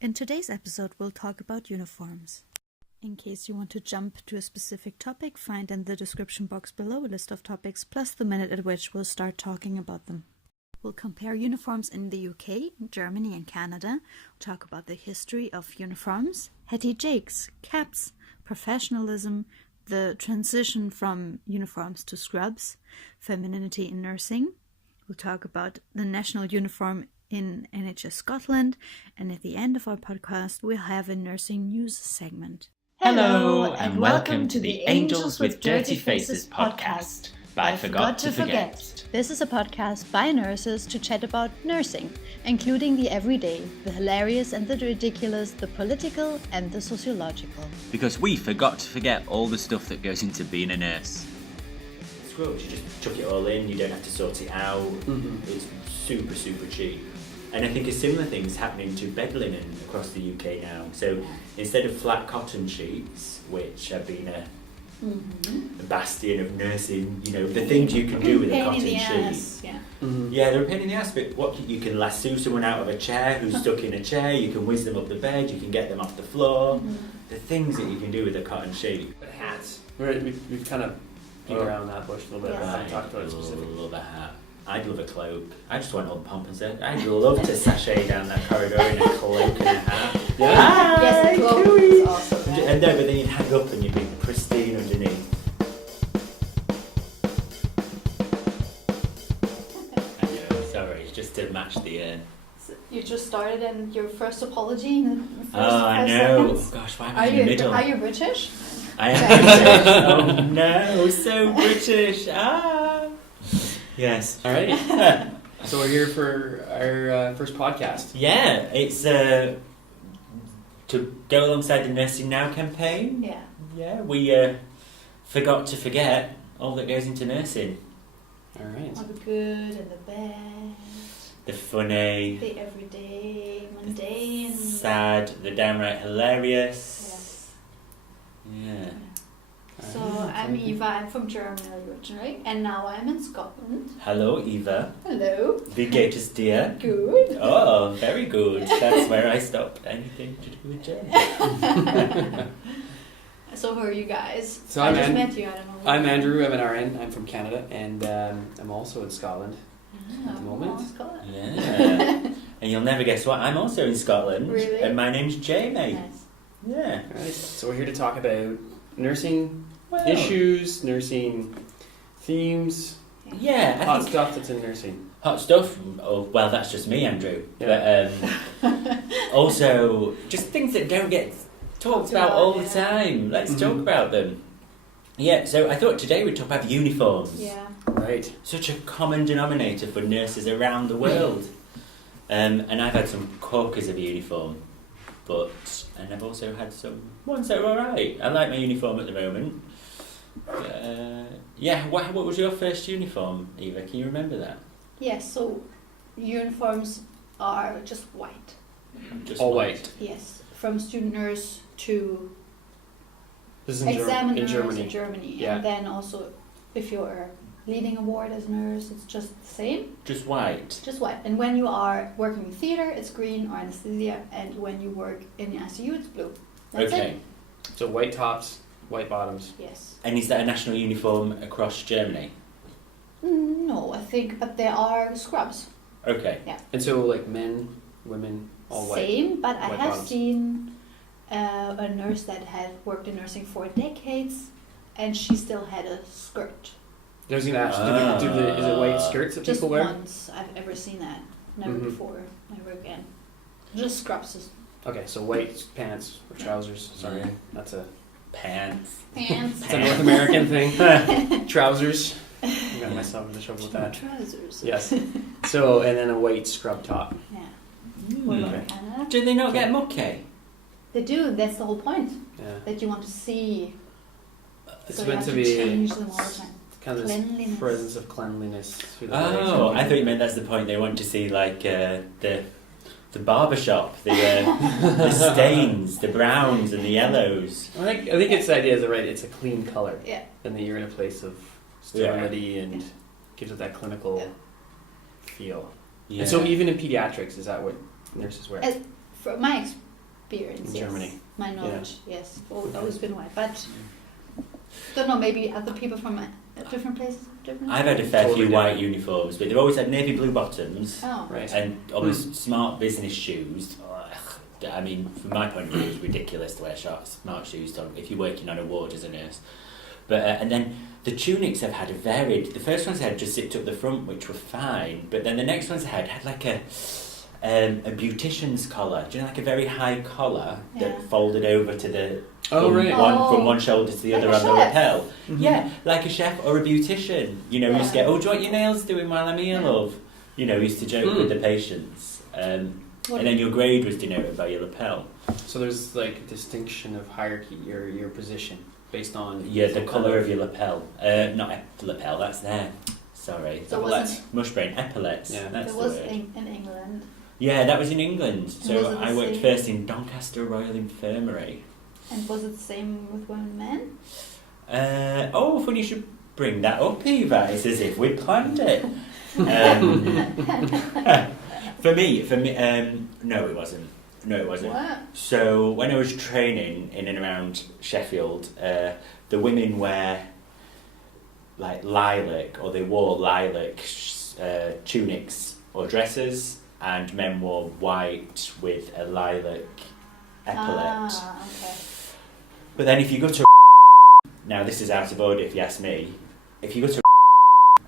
In today's episode, we'll talk about uniforms. In case you want to jump to a specific topic, find in the description box below a list of topics plus the minute at which we'll start talking about them. We'll compare uniforms in the UK, Germany and Canada. We'll talk about the history of uniforms, Hattie Jacques, caps, professionalism, the transition from uniforms to scrubs, femininity in nursing. We'll talk about the national uniform in NHS Scotland, and at the end of our podcast we'll have a nursing news segment. Hello and welcome to the Angels with Dirty Faces podcast by Forgot to Forget. This is a podcast by nurses to chat about nursing, including the everyday, the hilarious and the ridiculous, the political and the sociological. Because we forgot to forget all the stuff that goes into being a nurse. Scrubs, you just chuck it all in, you don't have to sort it out. It's super cheap. And I think a similar thing's happening to bed linen across the UK now. So instead of flat cotton sheets, which have been a bastion of nursing, you know, the things you can do with a cotton sheet. Yeah, they're a pain in the ass, but what you can lasso someone out of a chair who's stuck in a chair, you can whiz them up the bed, you can get them off the floor. The things that you can do with a cotton sheet. But hats. We've kind of beat around that bush a little bit. I Talked about it specifically. love a hat. I'd love a cloak. I just want all the pomp and circumstance. I'd love to sashay down that corridor in a cloak and a hat. Yeah. Yes, the cloak is awesome. Yeah. And no, but then you'd hang up and you'd be pristine underneath. I know, sorry, it's just to match the You just started and your first apology in the first I five know. seconds. Oh gosh, why am I in the middle? Are you British? I am British. Oh no, so British. Yes. All right. So we're here for our first podcast. Yeah, it's to go alongside the Nursing Now campaign. Yeah. Yeah, we forgot to forget all that goes into nursing. All right. All the good and the bad. The funny, The everyday, mundane. sad, the downright hilarious. Yes. Yeah. So I'm Eva, I'm from Germany originally, and now I'm in Scotland. Hello, Eva. Hello. Wie geht es dir? Good. Oh, very good. That's where I stopped. Anything to do with German. So who are you guys? So I I'm just An- met you, I don't know. I'm Andrew. I'm an RN. I'm from Canada, and I'm also in Scotland at the moment. Oh, Scotland. Yeah. And you'll never guess what? I'm also in Scotland. Really? And my name's Jamie. Nice. Yeah. All right. So we're here to talk about nursing Well, issues, nursing themes, Yeah, I hot think stuff that's in nursing. hot stuff. Oh, well, that's just me, Andrew. Yeah. But also just things that don't get talked about all the Yeah. time. Let's talk about them. Yeah. So I thought today we'd talk about uniforms. Yeah. Right. Such a common denominator for nurses around the world. And I've had some corkers of uniform, and I've also had some ones that are alright. I like my uniform at the moment. Yeah, what was your first uniform, Eva? Can you remember that? Yes, so uniforms are just white. Just All white. Yes, from student nurse to This is in, examiners in Germany. in Germany. Yeah. And then also, if you're leading a ward as a nurse, it's just the same, Just white. just white. And when you are working in theatre, it's green or anesthesia, and when you work in the ICU, it's blue. That's Okay. it. So white tops, white bottoms. Yes. And is that a national uniform across Germany? No, I think, but there are scrubs. Okay. And so like men, women, all white. Same, but I white have bottoms. seen a nurse that had worked in nursing for decades, and she still had a skirt. I was gonna ask, is it white skirts that Just people wear? once I've ever seen that. Never Mhm. before, never again. Just scrubs. Okay, so white pants or trousers. Sorry, Yeah. that's a Pants. Pants. it's a North American thing. Trousers. I got myself into trouble with that. Trousers. Yes. So and then a white scrub top. Yeah. What about Okay. Canada? Do they not get mucky? They do. That's the whole point. Yeah. That you want to see. It's so you meant have to be change them all the time. kind of this Cleanliness. presence of cleanliness through the Oh, legs. I thought you meant that's the point. They want to see like the barber shop, the stains, the browns and the yellows. I think it's the idea is right. It's a clean color. Yeah. And that you're in a place of sterility and gives it that clinical feel. Yeah. And so even in pediatrics, is that what nurses wear? From my experience. In yes. Germany. My knowledge, yes, always been white, but don't know. Maybe other people from different places. Different. I've had a fair Totally few white different. uniforms, but they've always had navy blue bottoms Oh, Right. and almost smart business shoes. Ugh, I mean, from my point of view, it's ridiculous to wear smart shoes if you're working on a ward as a nurse. But and then the tunics I've had are varied. The first ones I had just zipped up the front, which were fine, but then the next ones I had like a beautician's collar. Do you know, like a very high collar Yeah. that folded over to the Oh, right. from one shoulder to the Like other a on the chef. lapel. Mhm. Yeah, like a chef or a beautician. You know, we used to get, Yeah. oh, do you want your nails doing while I'm here, Yeah. love? You know, we used to joke with the patients. What- And then your grade was denoted by your lapel. So there's like a distinction of hierarchy, your position based on Yeah, the some colour kind of your lapel. Not lapel, that's there. Sorry. So Epaulets. Mushbrain. Epaulets. Yeah. That's It the was word. in England. Yeah, that was in England. was So it the I worked same? first in Doncaster Royal Infirmary. And was it the same with women and men? Funny you should bring that up, Eva. It's as if we planned it. For me, no, it wasn't. No, it wasn't. What? So when I was training in and around Sheffield, the women wear like lilac, or they wore lilac tunics or dresses, and men wore white with a lilac epaulette. Ah, okay. But then if you go to now this is out of order if you ask me, if you go to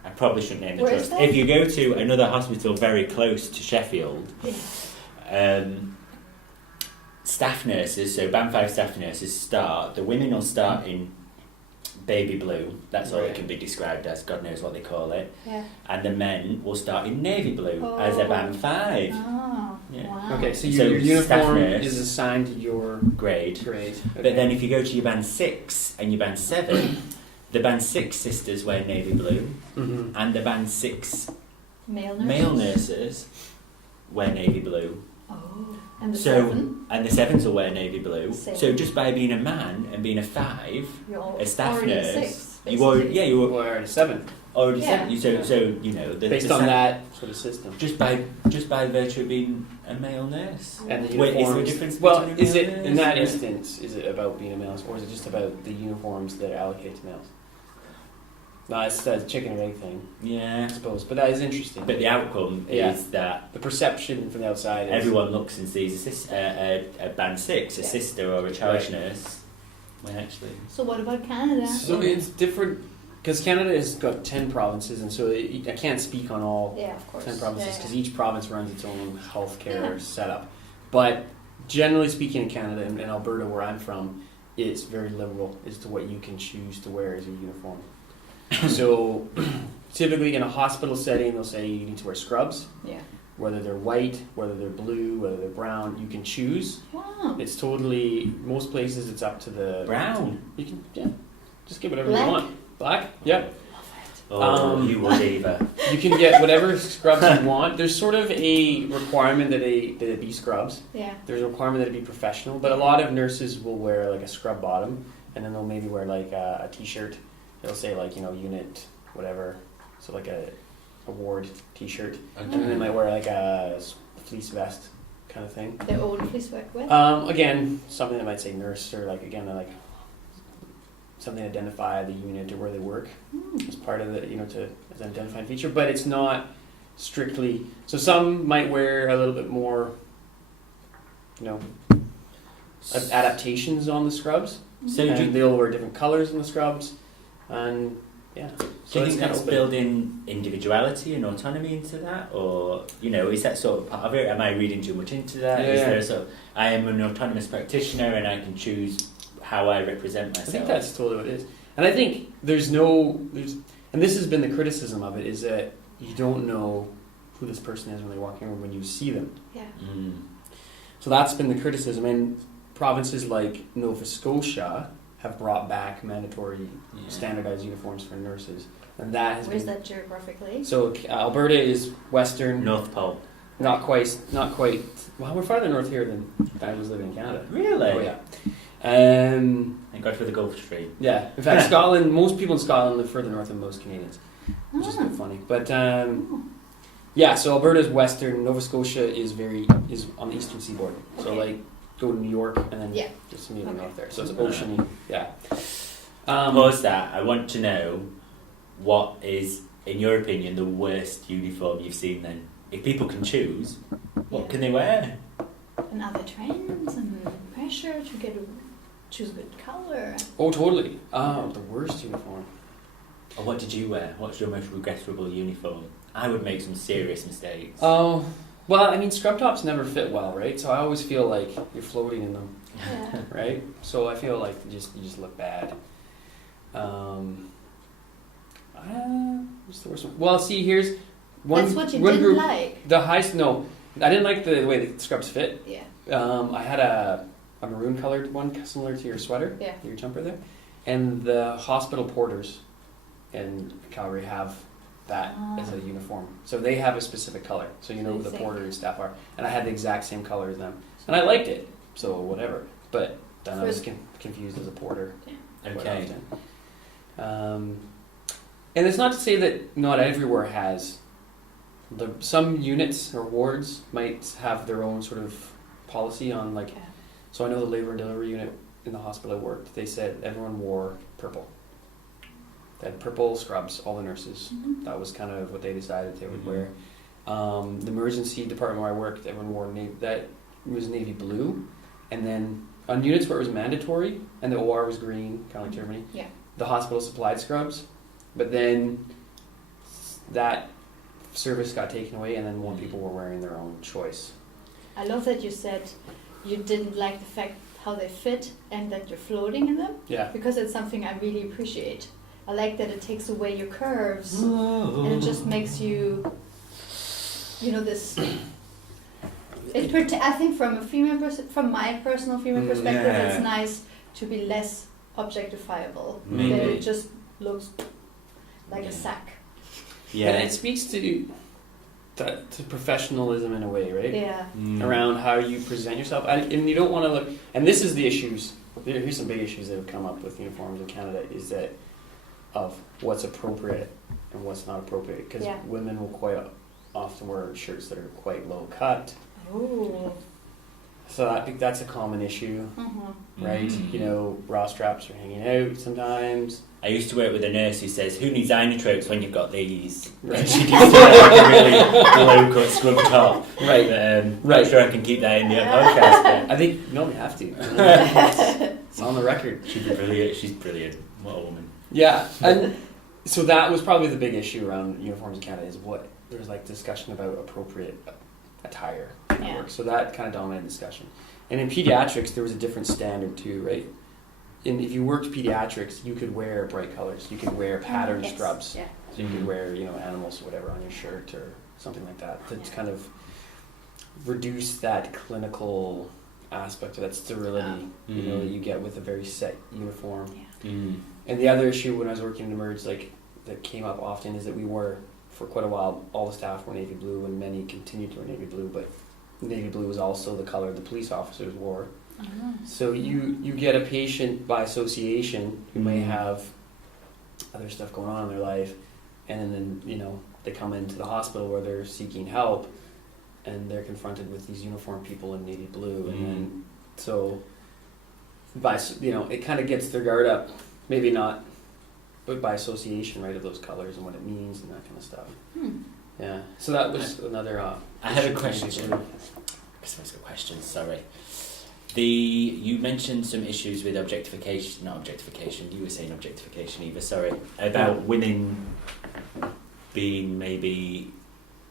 I probably shouldn't name the Where is trust. that? If you go to another hospital very close to Sheffield, staff nurses, so band 5 staff nurses the women will start in baby blue, that's all it can be described as, God knows what they call it, Yeah. and the men will start in navy blue as a band 5 Oh, Yeah. wow. Okay, so So your staff uniform nurse. is assigned to your grade. grade. But then if you go to your band 6 and your band 7, the band 6 sisters wear navy blue, Mm-hmm. and the band 6 Male nurses. male nurses wear navy blue. Oh, and the So- 7. And the 7s will wear navy blue. Same. So just by being a man and being a 5, You're a staff already nurse, 6, you already, basically. yeah, you were Or 7, already Yeah. 7. So you know based the on sa- that sort of system. just by virtue of being a male nurse. And the Wait, is there a uniforms. difference Well, between a is male it in nurse that and- instance? Is it about being a male, or is it just about the uniforms that are allocated to males? No, it's a chicken and egg thing, I Yeah. suppose. But that is interesting. But the outcome Yeah. is that the perception from the outside is everyone looks and sees a band 6, a Yeah. sister or a charge Right. nurse, when actually So what about Canada? So it's different because Canada has got 10 provinces, and so I can't speak on all Yeah, of course. 10 provinces Yeah, because yeah. each province runs its own healthcare Yeah. setup. But generally speaking, in Canada and Alberta, where I'm from, it's very liberal as to what you can choose to wear as a uniform. So typically in a hospital setting, they'll say you need to wear scrubs, Yeah. whether they're white, whether they're blue, whether they're brown. You can choose. Wow. It's totally, most places it's up to the brown. You can, yeah, just get whatever Black? you want. Black, yep. Oh, you would, Eva. You can get whatever scrubs you want. There's sort of a requirement that it be scrubs. Yeah. There's a requirement that it be professional, but a lot of nurses will wear like a scrub bottom, and then they'll maybe wear like a t-shirt. They'll say like, you know, unit whatever, so like a ward t-shirt, and then they might wear like a fleece vest kind of thing. Their own fleece work with. Again, something that might say nurse, or like again like something to identify the unit or where they work as part of the, you know, to as an identifying feature, but it's not strictly. So some might wear a little bit more, you know, adaptations on the scrubs, So do and you, they'll wear different colors in the scrubs, and yeah. do So you it's think kind that's of open. building individuality and autonomy into that, or you know, is that sort of part of it? Am I reading too much into that? Is Yeah. there a sort of, I am an autonomous practitioner and I can choose how I represent I myself? think that's totally what it is, and I think there's, and this has been the criticism of it, is that you don't know who this person is when they walk in or when you see them. Yeah. Mm. So that's been the criticism, and provinces like Nova Scotia have brought back mandatory Yeah. standardized uniforms for nurses, and that has Where's been. that geographically? So Alberta is western, North Pole. not quite. Well, we're farther north here than I was living in Canada. Really? Oh yeah. Thank God for the Gulf Stream. Yeah. In fact, Scotland. Most people in Scotland live further north than most Canadians, which is a bit funny. But yeah, so Alberta is western. Nova Scotia is on the eastern seaboard. So Okay. like go to New York and then Yeah. just moving Okay. off there. So it's Okay. oceany. Yeah. Pause that. I want to know what is, in your opinion, the worst uniform you've seen then? If people can choose, what Yeah. can they wear? And other trends and pressure to choose a good color. Oh, totally. The worst uniform. Or what did you wear? What's your most regrettable uniform? I would make some serious mistakes. Oh, well, I mean, scrub tops never fit well, right? So I always feel like you're floating in them, Yeah. right? So I feel like you just look bad. What's the worst one? Well, see, here's one. That's what you one didn't group, like. The highest. No, I didn't like the way the scrubs fit. Yeah. I had a maroon colored one similar to your sweater, Yeah. your jumper there, and the hospital porters in Calgary have that as a uniform. So they have a specific color, so you know who the Same. porter and staff are. And I had the exact same color as them, and I liked it. So whatever, but then I was confused as a porter. quite Okay. often. And it's not to say that not everywhere has. Some units or wards might have their own sort of policy on like. Yeah. So I know the labor and delivery unit in the hospital I worked. They said everyone wore purple. They had purple scrubs, all the nurses. Mhm. That was kind of what they decided they would Mhm. wear. The emergency department where I worked, everyone wore that was navy blue, and then on units where it was mandatory and the OR was green, kind of like Germany. Yeah. The hospital supplied scrubs, but then that service got taken away, and then more people were wearing their own choice. I love that you said you didn't like the fact how they fit and that you're floating in them, Yeah. because it's something I really appreciate. I like that it takes away your curves and it just makes you, this. I think from a from my personal female perspective, Yeah. it's nice to be less objectifiable. Maybe. That it just looks like a sack. Yeah. And it speaks to professionalism in a way, right? Yeah. Around how you present yourself, and you don't want to look. And this is the issues. Here's some big issues that have come up with uniforms in Canada. Is that of what's appropriate and what's not appropriate, because Yeah. women will quite often wear shirts that are quite low cut. Oh. So I think that's a common issue, Mm-hmm. right? Mhm. Bra straps are hanging out sometimes. I used to work with a nurse who says, "Who needs inotropes when you've got these?" Right. And she used to wear like a really low cut scrub top. Right. Right. I'm sure I can keep that in the podcast. I think no, we have to. It's on the record. She's brilliant. She's brilliant. What a woman. Yeah, and so that was probably the big issue around uniforms in Canada, is what there was like discussion about appropriate attire at Yeah. work. So that kind of dominated discussion. And in pediatrics, there was a different standard too, right? And if you worked pediatrics, you could wear bright colors. You could wear patterned Yes. scrubs. Yeah. So you could wear, animals or whatever on your shirt or something like that to Yeah. kind of reduce that clinical aspect of that sterility, Mhm. that you get with a very set uniform. Yeah. Mm. And the other issue when I was working in Emerge, that came up often, is that we were, for quite a while, all the staff were navy blue, and many continued to wear navy blue, but navy blue was also the color the police officers wore. Oh. So you get a patient by association who may Mhm. have other stuff going on in their life, and then they come into the hospital where they're seeking help, and they're confronted with these uniformed people in navy blue, and then so it kind of gets their guard up, maybe not, but by association, right, of those colors and what it means and that kind of stuff. Yeah. So that was another. I have a issue. question. I've got questions. Sorry. You mentioned some issues with objectification. Not objectification. You were saying objectification, Eva. Sorry, about women being maybe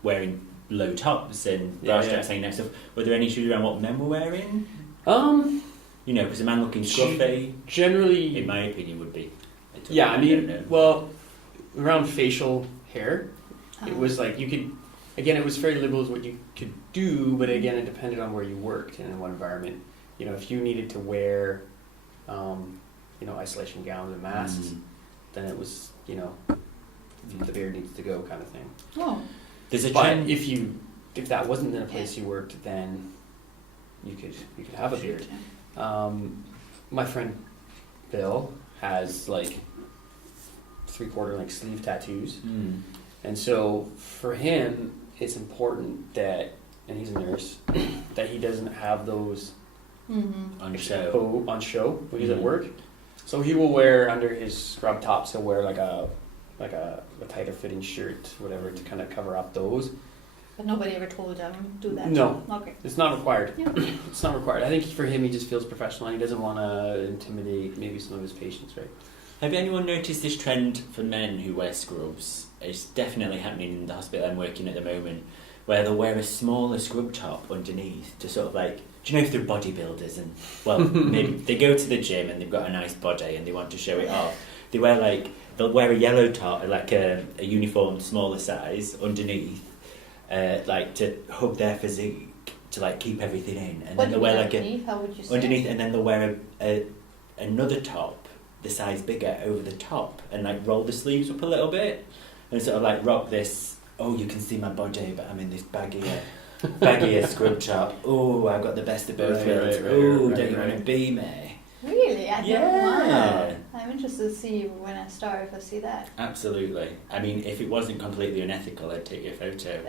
wearing low tops and bra straps hanging out stuff. Were there any issues around what men were wearing? Because a man looking scruffy, Generally, in my opinion, would be. yeah. I don't mean, know. well, around facial hair, it Oh. was like you could. Again, it was very liberal as what you could do, but again, it depended on where you worked and in what environment. If you needed to wear, isolation gowns and masks, then it was, the beard needs to go kind of thing. Oh. There's a But trend. if that wasn't in a place you worked, then you could have a beard. My friend Bill has like 3/4 sleeve tattoos, and so for him, it's important that, and he's a nurse, that he doesn't have those on show. On show when he's at work. So he will wear under his scrub tops. He'll wear like a tighter fitting shirt, whatever, to kind of cover up those. But nobody ever told him do that. No. Okay. It's not required. Yeah. It's not required. I think for him, he just feels professional, and he doesn't want to intimidate maybe some of his patients, right? Have anyone noticed this trend for men who wear scrubs? It's definitely happening in the hospital I'm working at the moment, where they'll wear a smaller scrub top underneath to sort of like, do you know if they're bodybuilders and, well, maybe they go to the gym and they've got a nice body and they want to show it off. They'll wear a yellow top, like a uniform smaller size underneath, like to hug their physique, to like keep everything in. And then they'll wear like how would you say? underneath, and then they'll wear another top the size bigger over the top and like roll the sleeves up a little bit and sort of like rock this, oh, you can see my body but I'm in this baggier scrub top. Oh, I've got the best of both worlds. Oh, don't you want to be me? Really? Yeah. Wow. I'm interested to see when I start if I see that. Absolutely. I mean, if it wasn't completely unethical, I'd take your photo.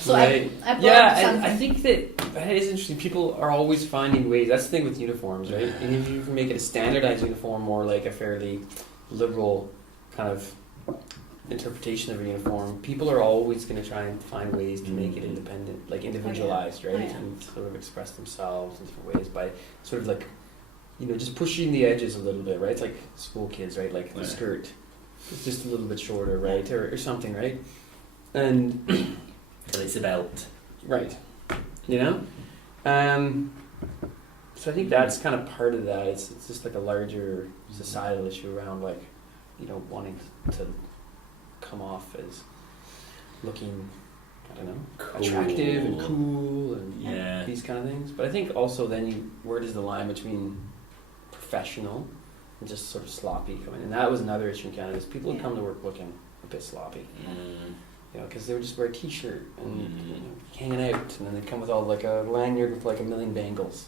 So right. I brought something. I think that is interesting. People are always finding ways. That's the thing with uniforms, right? And if you can make it a standardized uniform or like a fairly liberal kind of interpretation of a uniform, people are always going to try and find ways to make it independent, like individualized, right? And sort of express themselves in different ways by sort of like, just pushing the edges a little bit, right? It's like school kids, right? Like the skirt is just a little bit shorter, right? Or something, right? And Till it's a belt. right. So I think that's kind of part of that. It's just like a larger societal issue around like, wanting to come off as looking, I don't know, cool. attractive and cool and these kind of things. But I think also then where does the line between professional and just sort of sloppy come in? And that was another issue in Canada, is people would come to work looking a bit sloppy. Because they would just wear a t-shirt and hanging out, and then they'd come with all like a lanyard with like a million bangles,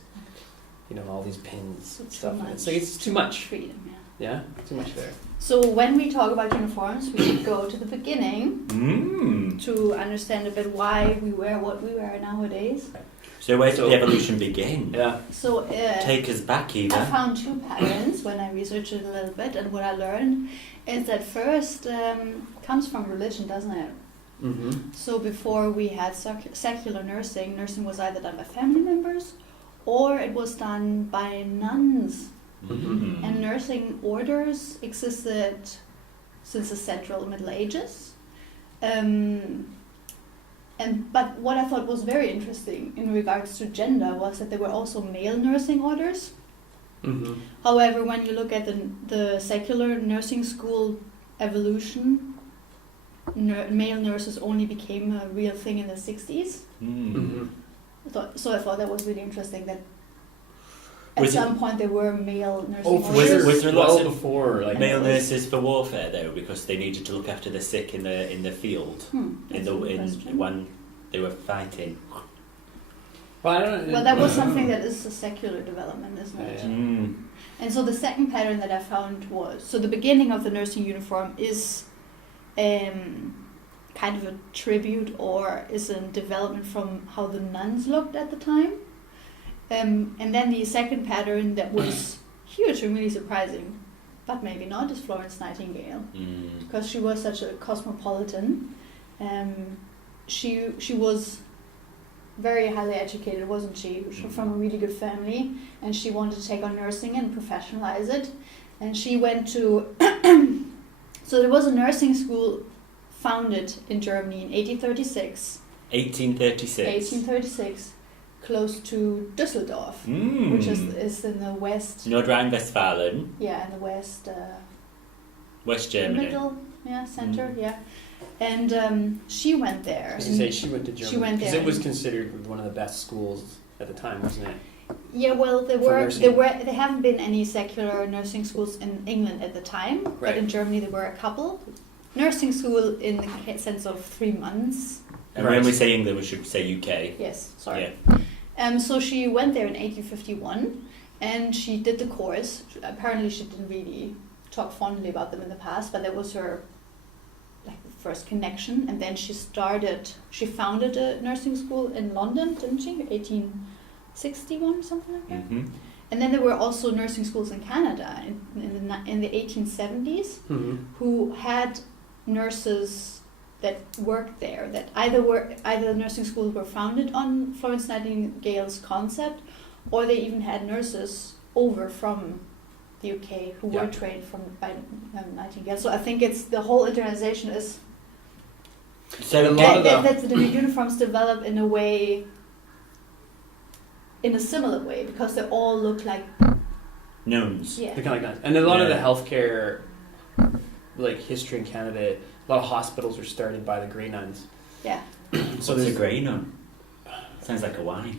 all these pins and stuff. So it's too much. Freedom, Yeah, too much there. So when we talk about uniforms, we should go to the beginning to understand a bit why we wear what we wear nowadays. So where did the evolution begin? Yeah. So take us back, Eva. I found two patterns when I researched it a little bit, and what I learned is that first comes from religion, doesn't it? Mm-hmm. So before we had secular nursing was either done by family members or it was done by nuns. Mm-hmm. And nursing orders existed since the Central Middle Ages. But what I thought was very interesting in regards to gender was that there were also male nursing orders. Mm-hmm. However, when you look at the secular nursing school evolution, male nurses only became a real thing in the 60s. Mm-hmm. So I thought that was really interesting that at Was some point there were male nursing Oh, for orders. sure. Was there lots Well of before, like male nurses for warfare though, because they needed to look after the sick in the field when they were fighting? Well, I don't know. Well, that was something that is a secular development, isn't it? Yeah. And so the second pattern that I found was, so the beginning of the nursing uniform is kind of a tribute or is a development from how the nuns looked at the time. And then the second pattern that was huge and really surprising, but maybe not, is Florence Nightingale. Because she was such a cosmopolitan. She was very highly educated, wasn't she? She was from a really good family, and she wanted to take on nursing and professionalize it. And she went to so there was a nursing school founded in Germany in 1836, close to Düsseldorf, which is in the west. Nordrhein-Westfalen. Yeah, in the west. West Germany. Middle, center, And she went there. I was going to say she went to Germany. She went there. Because it was considered one of the best schools at the time, wasn't it? Yeah, well, there haven't been any secular nursing schools in England at the time, but in Germany there were a couple. Nursing school in the sense of 3 months. And when we say England, we should say UK. Yes, sorry. Yeah. So she went there in 1851, and she did the course. Apparently, she didn't really talk fondly about them in the past, but that was her first connection, and then she founded a nursing school in London, didn't she? 1861, something like that. Mm-hmm. And then there were also nursing schools in Canada in the 1870s who had nurses that worked there, that either the nursing schools were founded on Florence Nightingale's concept, or they even had nurses over from the UK who were trained by Nightingale. So I think it's the whole internationalization is So that the uniforms develop in a similar way, because they all look like gnomes. Yeah. They're kind of like that. And a lot of the healthcare, like history in Canada, a lot of hospitals were started by the Grey Nuns. Yeah. So there's a Grey Nun. Sounds like a wine.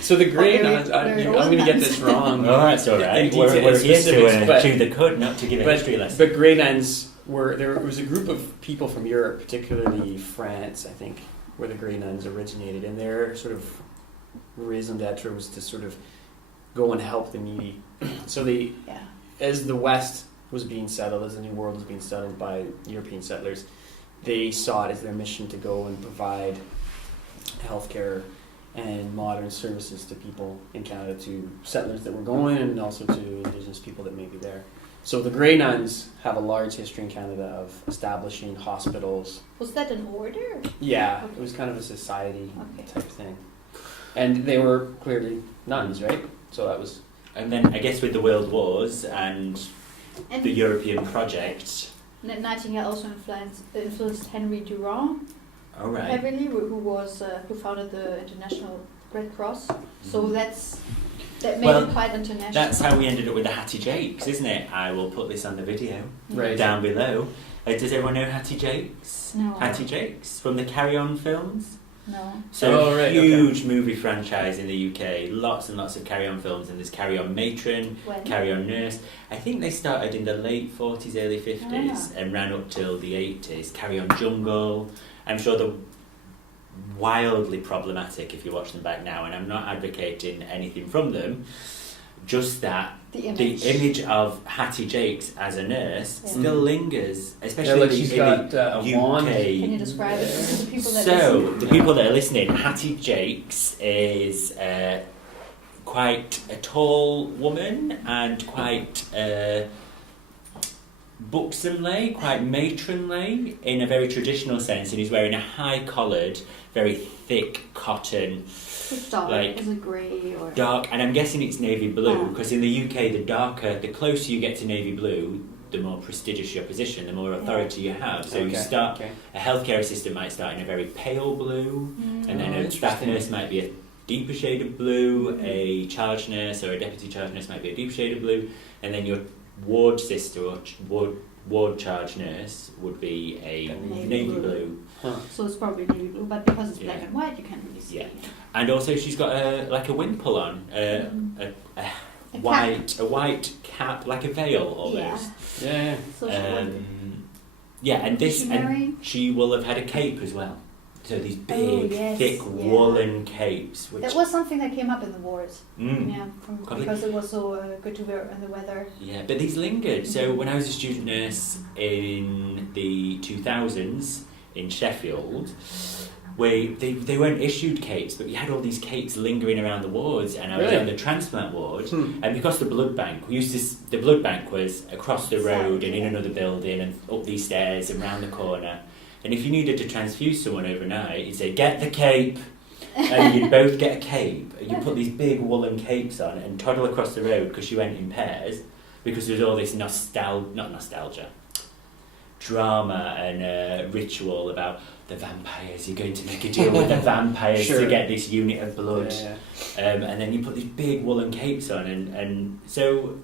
So the Grey Nuns, I'm going to get this wrong. Oh, that's all right. We're here to chew the cud, not to give a history lesson. But Grey Nuns there was a group of people from Europe, particularly France, I think, where the Grey Nuns originated, and their sort of raison d'etre was to sort of go and help the needy. So as the West was being settled, as the New World was being settled by European settlers, they saw it as their mission to go and provide healthcare and modern services to people in Canada, to settlers that were going, and also to Indigenous people that may be there. So the Grey Nuns have a large history in Canada of establishing hospitals. Was that an order? Yeah, Okay. it was kind of a society type thing. And they were clearly nuns, right? So that was... And then I guess with the World Wars and the European project... Nightingale also influenced Henry Durand heavily, who founded the International Red Cross. So that made it quite international. That's how we ended up with the Hattie Jacques, isn't it? I will put this on the video down below. Does everyone know Hattie Jacques? No. Hattie Jacques from the Carry On films? No. So huge movie franchise in the UK, lots and lots of Carry On films, and there's Carry On Matron, Carry On Nurse. I think they started in the late 40s, early 50s and ran up till the 80s. Carry On Jungle. I'm sure they're wildly problematic if you watch them back now, and I'm not advocating anything from them, just that the image of Hattie Jacques as a nurse still lingers, especially she's in got the a UK. Wand. Can you describe it to the people that listen? The people that are listening, Hattie Jacques is quite a tall woman and quite buxomly, quite matronly in a very traditional sense, and he's wearing a high-collared, very thick cotton. It's dark. Is it grey or dark? And I'm guessing it's navy blue, because in the UK, the closer you get to navy blue, the more prestigious your position, the more authority you have. So you start. A healthcare assistant might start in a very pale blue, and then a staff nurse might be a deeper shade of blue. A charge nurse or a deputy charge nurse might be a deeper shade of blue, and then your ward sister or ward charge nurse would be a navy blue. So it's probably navy blue, but because it's black and white, you can't really see. And also she's got a wimple on, a white cap, like a veil almost. Yeah. So and she will have had a cape as well. So these big, thick woolen capes. Which that was something that came up in the wars. Because it was so good to wear in the weather. Yeah, but these lingered. So when I was a student nurse in the 2000s in Sheffield, they weren't issued capes, but we had all these capes lingering around the wards, and I was on the transplant ward, and because the blood bank was across the road and in another building and up these stairs and round the corner. And if you needed to transfuse someone overnight, you'd say, get the cape. And you'd both get a cape. And you'd put these big woolen capes on and toddle across the road because you went in pairs. Because there was all this drama and ritual about the vampires. You're going to make a deal with the vampires to get this unit of blood. And then you put these big woolen capes on. And so...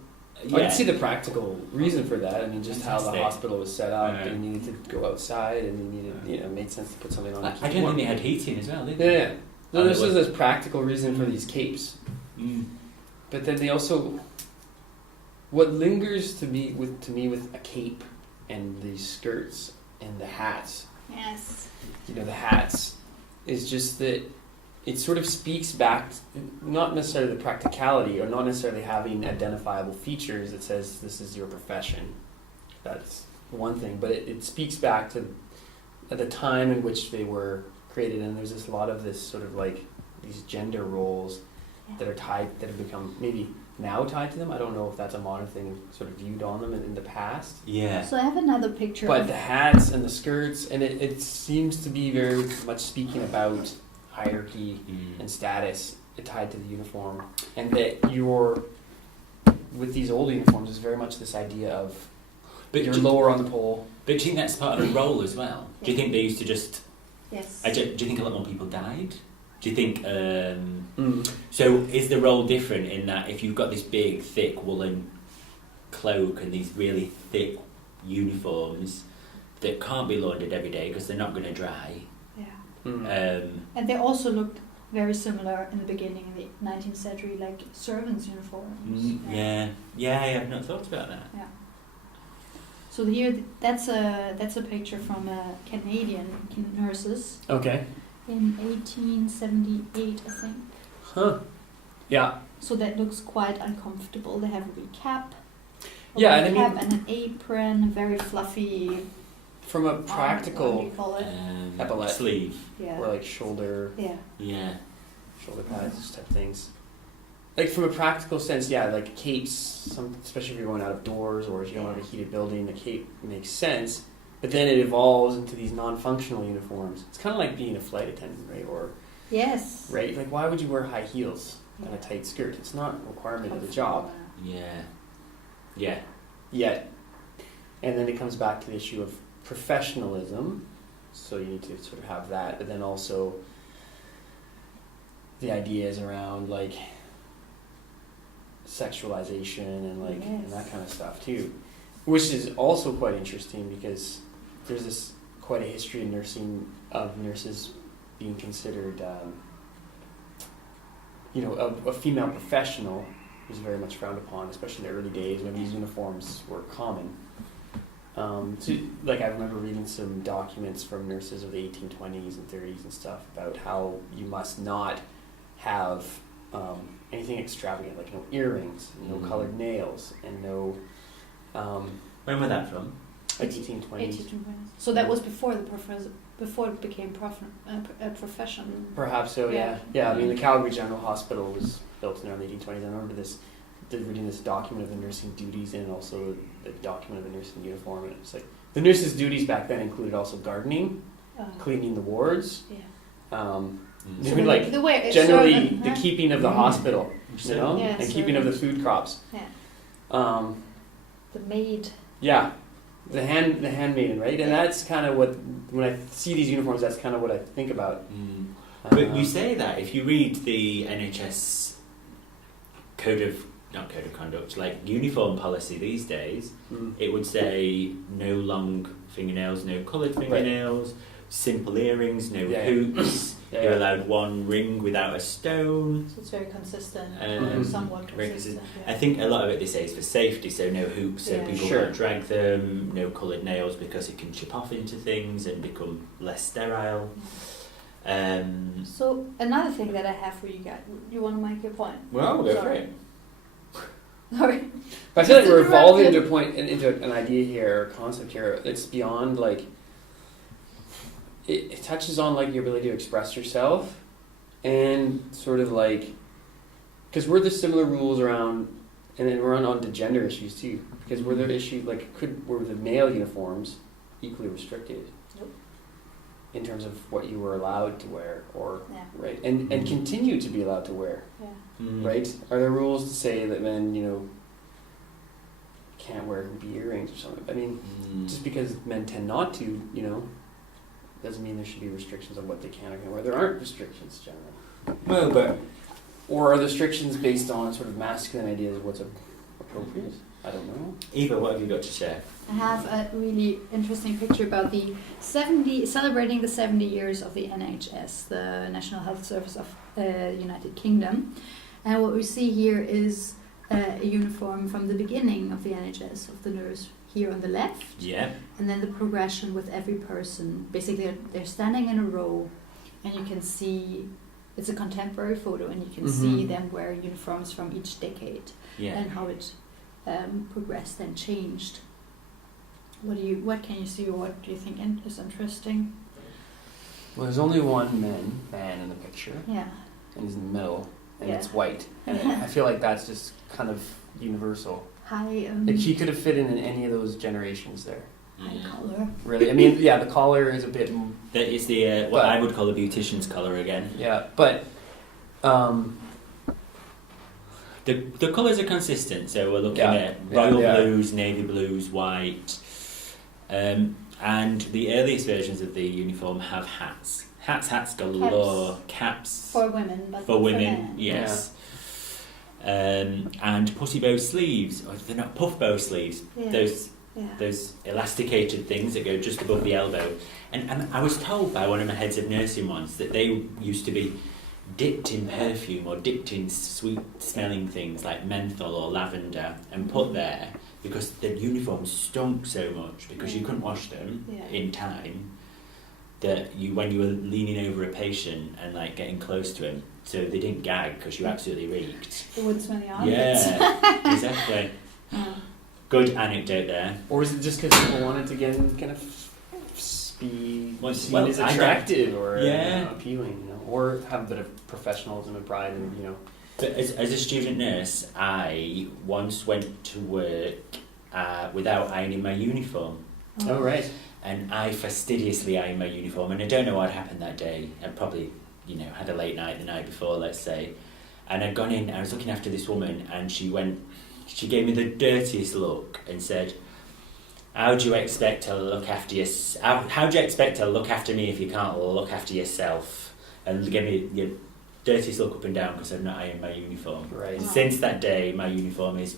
I can see the practical reason for that. I mean, just how the hospital was set up. You needed to go outside, and you needed, it made sense to put something on. I don't think they had heating as well, did they? Yeah. No, this was a practical reason for these capes. But then they also, what lingers to me with a cape and these skirts and the hats. Yes. The hats is just that. It sort of speaks back, not necessarily the practicality or not necessarily having identifiable features that says this is your profession. That's one thing, but it speaks back to at the time in which they were created, and there's this lot of this sort of like these gender roles that are tied, that have become maybe now tied to them. I don't know if that's a modern thing sort of viewed on them in the past. Yeah. So I have another picture. But the hats and the skirts, and it seems to be very much speaking about hierarchy and status tied to the uniform, and that with these old uniforms is very much this idea of you're lower on the pole. But do you think that's part of the role as well? Do you think they used to just... Yes. Do you think a lot more people died? Do you think... So is the role different in that if you've got this big, thick woolen cloak and these really thick uniforms that can't be laundered every day because they're not going to dry? Yeah. And they also looked very similar in the beginning of the 19th century, like servants' uniforms. Yeah, I've not thought about that. Yeah. So here, that's a picture from Canadian nurses. Okay. In 1878, I think. Huh. Yeah. So that looks quite uncomfortable. They have a wee cap. Yeah, and an apron, very fluffy. From a practical what do you call it? epaulette sleeve. Yeah. or like shoulder Shoulder pads type things. Like from a practical sense, yeah, like capes, especially if you're going out of doors or if you're going out of a heated building, the cape makes sense. But then it evolves into these non-functional uniforms. It's kind of like being a flight attendant, right? Or yes. Right? Like, why would you wear high heels and a tight skirt? It's not a requirement of the job. Yeah. Yet. And then it comes back to the issue of professionalism. So you need to sort of have that. But then also the ideas around, like, sexualization and, like, and that kind of stuff, too. Which is also quite interesting because there's this quite a history in nursing of nurses being considered, a female professional was very much frowned upon, especially in the early days when these uniforms were common. So, like, I remember reading some documents from nurses of the 1820s and 30s and stuff about how you must not have anything extravagant, like no earrings, no colored nails, and no... when was that from? Like 1820s. So that was before it became a profession. Perhaps so, yeah. Yeah, I mean, the Calgary General Hospital was built in around the 1820s. I remember reading this document of the nursing duties and also the document of the nursing uniform. And it was like, the nurses' duties back then included also gardening, cleaning the wards. So like, generally, the keeping of the hospital, and keeping of the food crops. Yeah. The maid. Yeah. The handmaiden, right? And that's kind of what, when I see these uniforms, that's kind of what I think about. But you say that, if you read the NHS not code of conduct, like uniform policy these days, it would say no long fingernails, no coloured fingernails, simple earrings, no hoops, you're allowed one ring without a stone. So it's very consistent, somewhat consistent. I think a lot of it they say is for safety, so no hoops, so people won't drag them, no coloured nails because it can chip off into things and become less sterile. So another thing that I have for you guys, you want to make your point? Well, we'll go for it. Sorry. But I feel like we're evolving into an idea here, or concept here. It's beyond, like, it touches on, like, your ability to express yourself and sort of, like, because were there similar rules around, and then we're on to gender issues too, because were there issues, like, were the male uniforms equally restricted? Nope. In terms of what you were allowed to wear, or right, and continue to be allowed to wear, right? Are there rules to say that men, can't wear hoopy earrings or something? I mean, just because men tend not to, doesn't mean there should be restrictions on what they can or can't wear. There aren't restrictions generally. Or are restrictions based on sort of masculine ideas of what's appropriate? I don't know. Eva, what have you got to share? I have a really interesting picture about celebrating the 70 years of the NHS, the National Health Service of the United Kingdom. And what we see here is a uniform from the beginning of the NHS, of the nurse here on the left. Yeah. And then the progression with every person. Basically, they're standing in a row, and you can see, it's a contemporary photo, and you can see them wear uniforms from each decade and how it progressed and changed. What can you see, or what do you think is interesting? Well, there's only one man in the picture, Yeah. and he's in the middle, and Yeah. it's white. And I feel like that's just kind of universal. High Like he could have fit in any of those generations there. high color. Really, I mean, yeah, the collar is a bit. That is the what I would call the beautician's colour again. Yeah, but the colours are consistent. So we're looking at royal blues, navy blues, white, and the earliest versions of the uniform have hats. Hats galore. Caps for women, but for women, men. yes. And pussy bow sleeves, or they're not puff bow sleeves. Yeah. Those elasticated things that go just above the elbow. And I was told by one of my heads of nursing once that they used to be dipped in perfume or dipped in sweet smelling things like menthol or lavender and put there because the uniforms stunk so much because you couldn't wash them in time that when you were leaning over a patient and like getting close to him, so they didn't gag because you absolutely reeked. It would smell the armpits. Yeah, exactly. Good anecdote there. Or is it just because people wanted to get kind of be seen as attractive or appealing, or have a bit of professionalism and pride, and But as a student nurse, I once went to work without ironing my uniform. Oh right. And I fastidiously ironed my uniform, and I don't know what happened that day. I probably, had a late night the night before, let's say. And I'd gone in, I was looking after this woman, and she gave me the dirtiest look and said, how do you expect to look after how do you expect to look after me if you can't look after yourself? And gave me the dirtiest look up and down because I've not ironed my uniform. Right. And since that day, my uniform is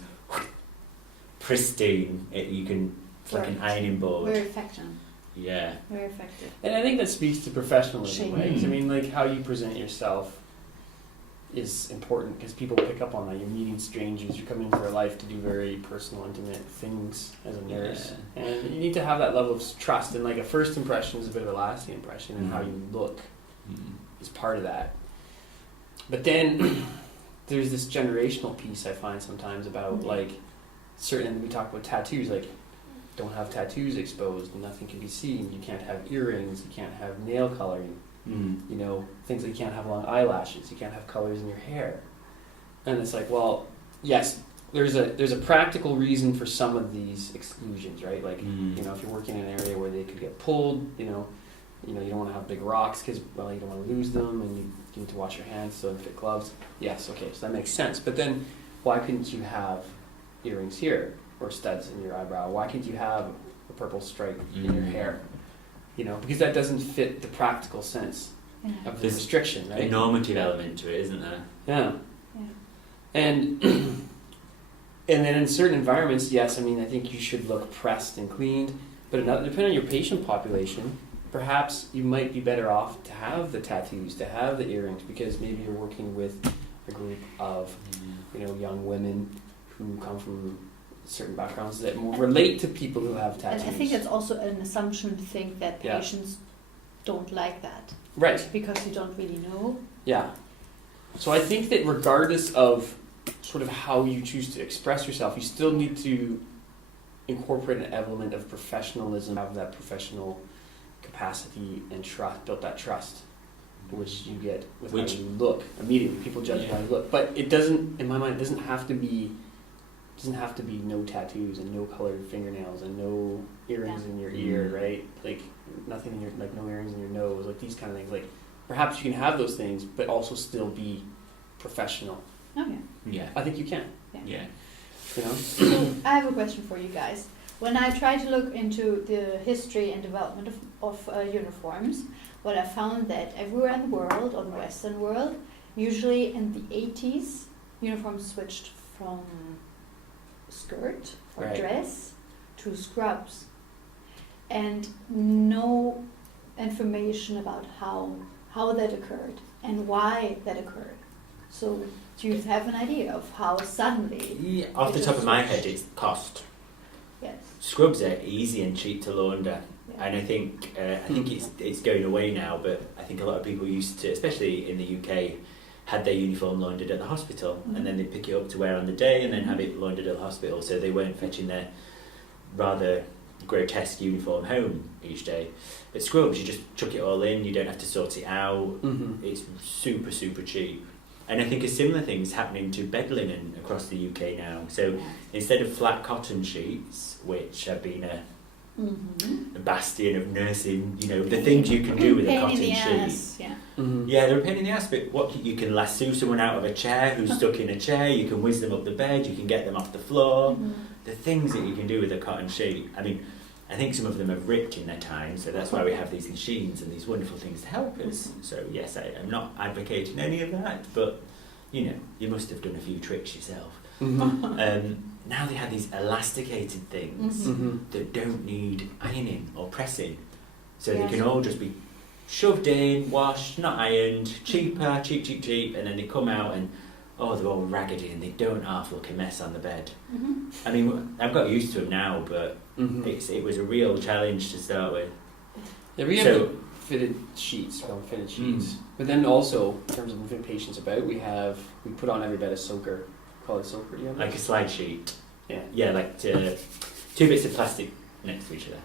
pristine. It's like an ironing board. Very effective. Yeah. Very effective. And I think that speaks to professionalism, right? 'Cause I mean, like how you present yourself is important because people pick up on that. You're meeting strangers. You're coming for a life to do very personal, intimate things as a nurse, and you need to have that level of trust. And like a first impression is a bit of a lasting impression, and how you look is part of that. But then there's this generational piece I find sometimes about like certain. We talk about tattoos, like don't have tattoos exposed, nothing can be seen. You can't have earrings. You can't have nail coloring. Things like you can't have long eyelashes, you can't have colors in your hair. And it's like, well, yes, there's a practical reason for some of these exclusions, right? Like, if you're working in an area where they could get pulled, you don't want to have big rocks because, well, you don't want to lose them, and you need to wash your hands, so fit gloves. Yes, okay, so that makes sense. But then, why couldn't you have earrings here, or studs in your eyebrow? Why can't you have a purple stripe in your hair? Because that doesn't fit the practical sense of the restriction, right? A normative element to it, isn't there? Yeah. And and then in certain environments, yes, I mean, I think you should look pressed and cleaned. But depending on your patient population, perhaps you might be better off to have the tattoos, to have the earrings, because maybe you're working with a group of, young women who come from certain backgrounds that relate to people who have tattoos. And I think it's also an assumption to think that patients don't like that. Right. Because you don't really know. Yeah. So I think that regardless of sort of how you choose to express yourself, you still need to incorporate an element of professionalism, have that professional capacity and trust, build that trust, which you get with how you look. Immediately, people judge how you look. But it doesn't, in my mind, it doesn't have to be no tattoos and no colored fingernails and no earrings in your ear, right? Like nothing in your, like no earrings in your nose, like these kind of things. Like perhaps you can have those things, but also still be professional. Okay. Yeah. I think you can. Yeah. So I have a question for you guys. When I try to look into the history and development of uniforms, what I found that everywhere in the world, or the Western world, usually in the 80s, uniforms switched from skirt or dress to scrubs, and no information about how that occurred and why that occurred. So do you have an idea of how suddenly? Yeah, off the top of my head, it's cost. Yes. Scrubs are easy and cheap to launder, and I think it's going away now. But I think a lot of people used to, especially in the UK, had their uniform laundered at the hospital, and then they'd pick it up to wear on the day, and then have it laundered at the hospital. So they weren't fetching their rather grotesque uniform home each day. At Scrubs, you just chuck it all in, you don't have to sort it out. It's super, super cheap. And I think a similar thing's happening to bed linen across the UK now. So instead of flat cotton sheets, which have been a bastion of nursing, the things you can do with a cotton sheet. Yeah, they're a pain in the ass, but you can lasso someone out of a chair who's stuck in a chair, you can whiz them up the bed, you can get them off the floor. The things that you can do with a cotton sheet. I mean, I think some of them have ripped in their time, so that's why we have these machines and these wonderful things to help us. So yes, I'm not advocating any of that, but you must have done a few tricks yourself. Now they have these elasticated things that don't need ironing or pressing, so they can all just be shoved in, washed, not ironed, cheap, and then they come out and they're all raggedy and they don't half look a mess on the bed. I mean, I've got used to them now, but it was a real challenge to start with. Yeah, we have fitted sheets, but then also in terms of moving patients about, we put on every bed a soaker. Call it soaker, yeah. Like a slide sheet. Yeah. Yeah, like two bits of plastic next to each other.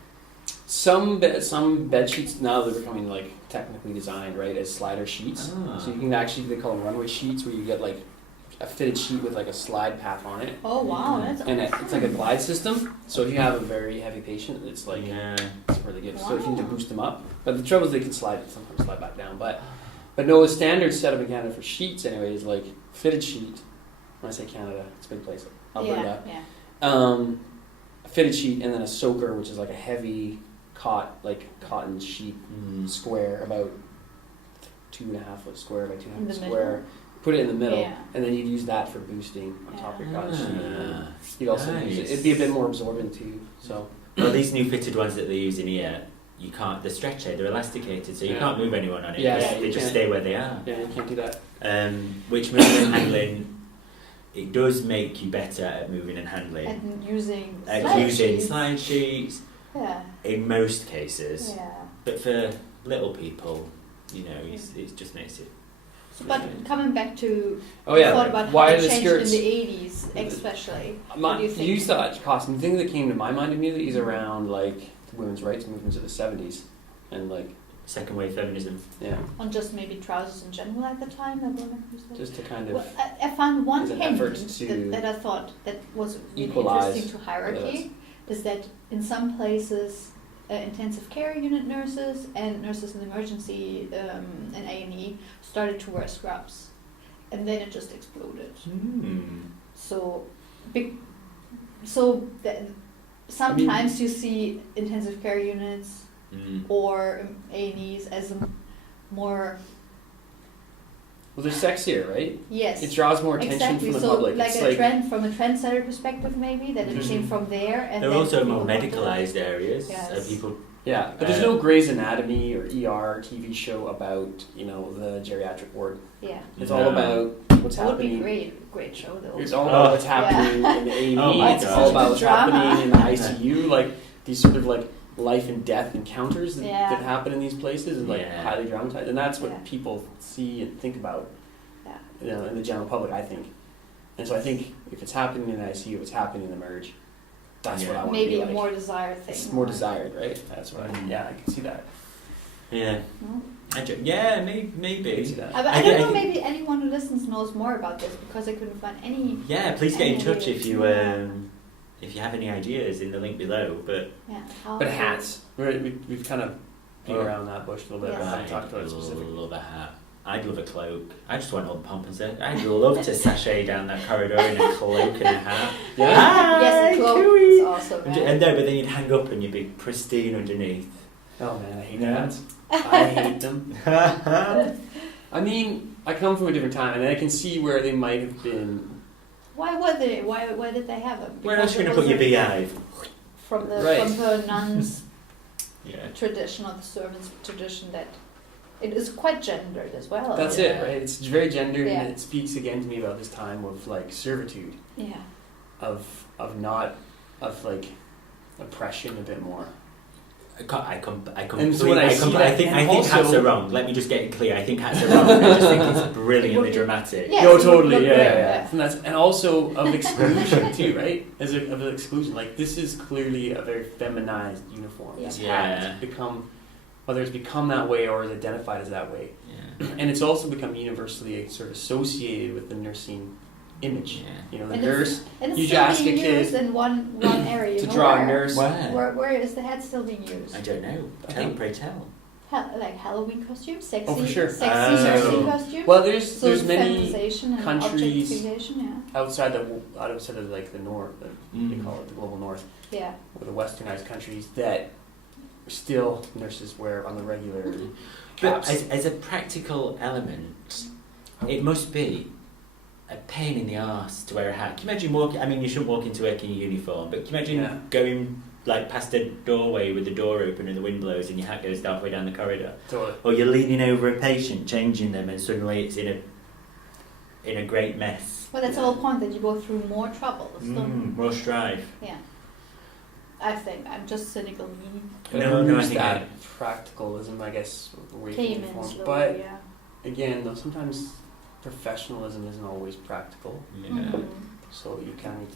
Some bed sheets now they're becoming like technically designed right as slider sheets. So you can actually, they call them runway sheets, where you get like a fitted sheet with like a slide path on it. Oh wow, that's awesome. It's like a glide system. So if you have a very heavy patient, it's like it's really good. Wow. So if you need to boost them up, but the trouble is they can sometimes slide back down. But no, a standard setup in Canada for sheets anyway is like fitted sheet. When I say Canada, it's a big place. Alberta. A fitted sheet and then a soaker, which is like a heavy cotton sheet square, about 2.5 foot square by 2.5 foot square. Put it in the middle, and then you'd use that for boosting on top of your cotton sheet. And you'd also use it. It'd be a bit more absorbent too. So, well, these new fitted ones that they're using here, you can't. They're stretched, they're elasticated, so you can't move anyone on it. They just stay where they are. Yeah, you can't do that. Which moving and handling, it does make you better at moving and handling. And using slide sheets. Yeah. In most cases. Yeah. But for little people, it just makes it. But coming back to thought about how it changed in the 80s, especially. What do you think? You saw it costume. The thing that came to my mind immediately is around like the women's rights movements of the 70s and like second wave feminism. Yeah. On just maybe trousers in general at the time that women used them. Just to kind of. Well, I found one hint that I thought that was really interesting to hierarchy is that in some places intensive care unit nurses and nurses in emergency and A&E started to wear scrubs, and then it just exploded. Sometimes you see intensive care units or A&Es as a more. Well, they're sexier, right? Yes. It draws more attention from the public. Like a trend from a trendsetter perspective, maybe that it came from there. And there are also more medicalized areas. Yes. People. Yeah, but there's no Grey's Anatomy or ER TV show about the geriatric ward. Yeah. It's all about what's happening. That would be great show though. It's all about what's happening in the A&E. It's all about what's happening in the ICU. Like these sort of like life and death encounters that happen in these places is like highly dramatized, and that's what people see and think about. In the general public, I think. And so I think if it's happening in the ICU, it's happening in the merge. That's what I want to be like. Maybe a more desired thing. It's more desired, right? That's what I can see that. Yeah. Maybe. I can see that. I don't know, maybe anyone who listens knows more about this, because I couldn't find any. Yeah, please get in touch if you have any ideas in the link below. But hats. We've kind of beat around that bush a little bit. Yes. Talked about it specifically. I love a hat. I'd love a cloak. I just want all the pomp and set. I'd love to sashay down that corridor in a cloak and a hat. Yes, the cloak is also bad. And but then you'd hang up and you'd be pristine underneath. Oh man, I hate hats. I hate them. I mean, I come from a different time, and I can see where they might have been. Why did they have them? Where else are you going to put your beehive? From the nuns' tradition, or the servants' tradition, that it is quite gendered as well. That's it, right? It's very gendered, and it speaks again to me about this time of like servitude. Yeah. Of like oppression a bit more. completely. so when I see that, I think hats are wrong. Let me just get it clear. I think hats are wrong. I just think it's brilliantly dramatic. Yeah, no, totally. yeah. And also of exclusion too, right? Of exclusion, like this is clearly a very feminized uniform. Yeah. This hat has become, whether it's become that way or is identified as that way, and it's also become universally sort of associated with the nursing image. Yeah. You know, the And nurse. And You it's ask still a being kid used in one area. to you know, draw a where? nurse. Where is the hat still being used? I don't know. Pray tell. Like Halloween costumes, sexy, Oh, for sure. sexy nursing costumes. Well, there's so many feminization and countries objectification, outside of like the north, they call it the global north, yeah. or the westernized countries that still nurses wear on the regular. But caps. as a practical element, it must be a pain in the arse to wear a hat. Can you imagine walking? I mean, you shouldn't walk into work in your uniform, but can you imagine going like past a doorway with the door open and the wind blows and your hat goes halfway down the corridor? Totally. Or you're leaning over a patient, changing them, and suddenly it's in a great mess. Well, that's the whole point, that you go through more troubles. More strife. Yeah. I think I'm just cynical. No, I think that practicalism, I guess, away from Came in uniforms. slowly, But yeah. again, though, sometimes professionalism isn't always practical, so you kind of need